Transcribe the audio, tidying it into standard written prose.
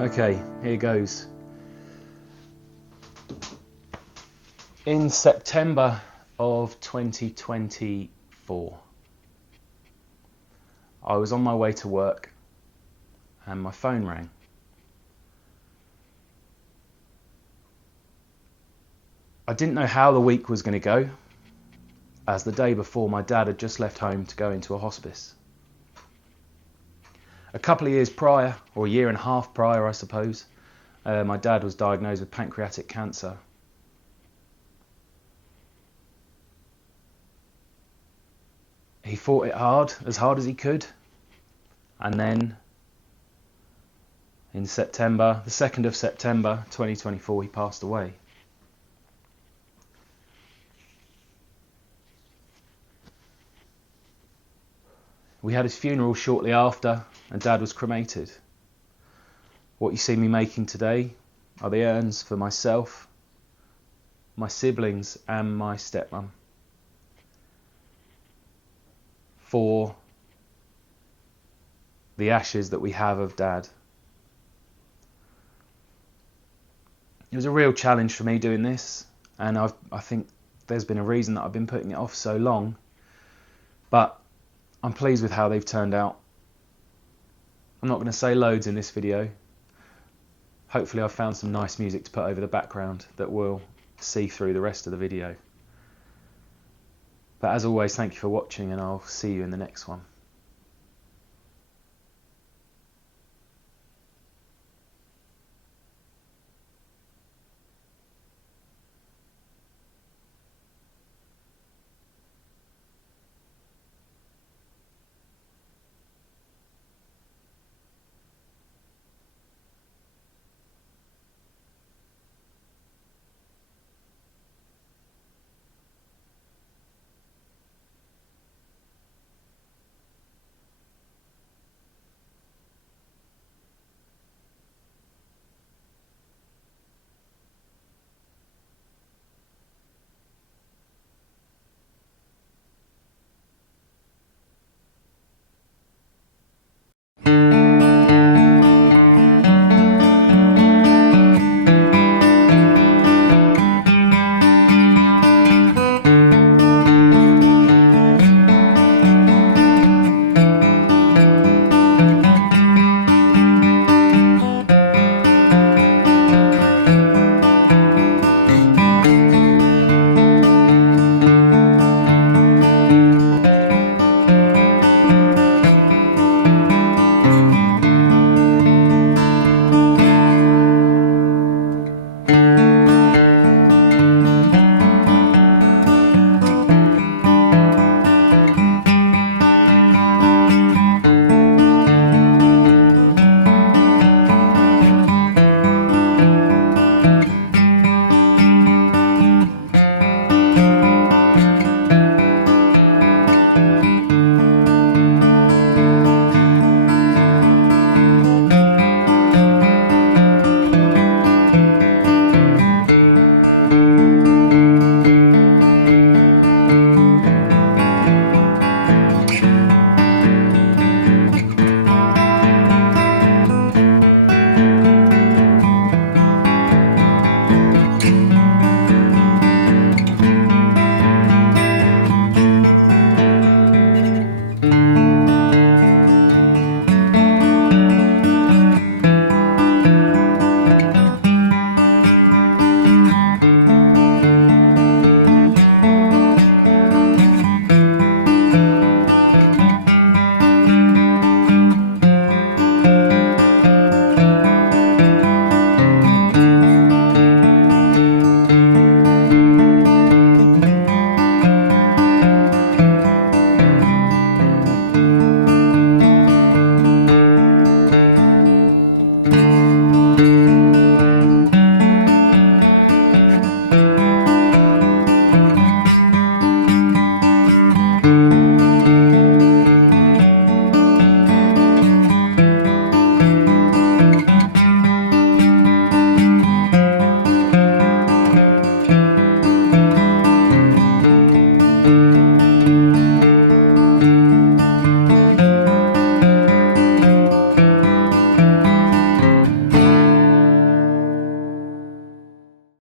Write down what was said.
Okay, here goes. In September of 2024, I was on my way to work and my phone rang. I didn't know how the week was going to go, as the day before my dad had just left home to go into a hospice. A couple of years prior, or a year and a half prior I suppose, my dad was diagnosed with pancreatic cancer. He fought it hard as he could, and then in September, the 2nd of September 2024, he passed away. We had his funeral shortly after, and Dad was cremated. What you see me making today are the urns for myself, my siblings and my stepmom, for the ashes that we have of Dad. It was a real challenge for me doing this, and I think there's been a reason that I've been putting it off so long, but I'm pleased with how they've turned out. I'm not going to say loads in this video. Hopefully I've found some nice music to put over the background that will see through the rest of the video. But as always, thank you for watching, and I'll see you in the next one.